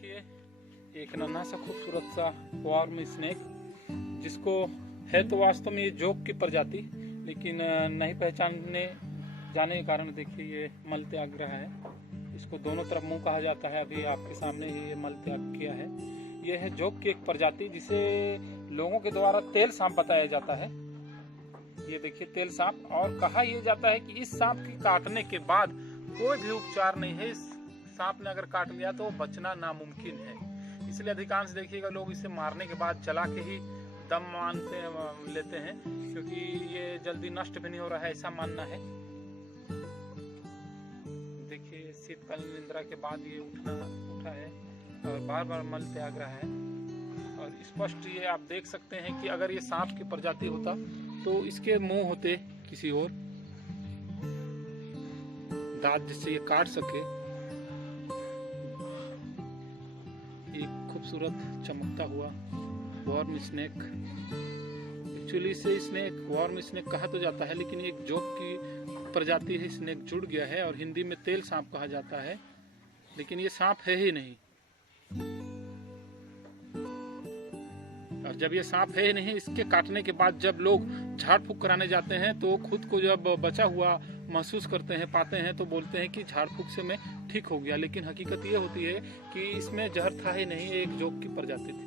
देखिए एक नन्हा सा खूबसूरत सा वॉर्म स्नेक, जिसको है तो वास्तव में ये जोक की प्रजाति, लेकिन नहीं पहचानने जाने के कारण देखिए ये मल त्याग रहा है। इसको दोनों तरफ मुंह कहा जाता है। अभी आपके सामने ही ये मल त्याग किया है। ये है जोक की एक प्रजाति, जिसे लोगों के द्वारा तेल सांप बताया जाता है। ये देखिए तेल सांप, और कहा यह जाता है कि इस सांप के काटने के बाद कोई भी उपचार नहीं है। इस सांप ने अगर काट लिया तो बचना नामुमकिन है। इसलिए अधिकांश देखिएगा लोग इसे मारने के बाद जला के ही दम लेते हैं, क्योंकि ये जल्दी नष्ट भी नहीं हो रहा है, ऐसा मानना है। देखिए शीतकालीन निद्रा के बाद ये उठा है और बार बार मल त्याग रहा है। और स्पष्ट ये आप देख सकते हैं कि अगर ये सांप की प्रजाति होता तो इसके मुंह होते किसी और, दांत जिससे ये काट सके। एक खूबसूरत चमकता हुआ वॉर्म स्नेक, एक्चुअली इसे स्नेक वॉर्म स्नेक कहा तो जाता है, लेकिन एक जोक की प्रजाति है। स्नेक जुड़ गया है और हिंदी में तेल सांप कहा जाता है, लेकिन ये सांप है ही नहीं। और जब ये सांप है ही नहीं, इसके काटने के बाद जब लोग झाड़ फूक कराने जाते हैं तो खुद को जब बचा हुआ महसूस करते हैं, पाते हैं, तो बोलते हैं कि झाड़ फूक से मैं ठीक हो गया। लेकिन हकीकत ये होती है कि इसमें जहर था ही नहीं, एक जोक की प्रजाति थी।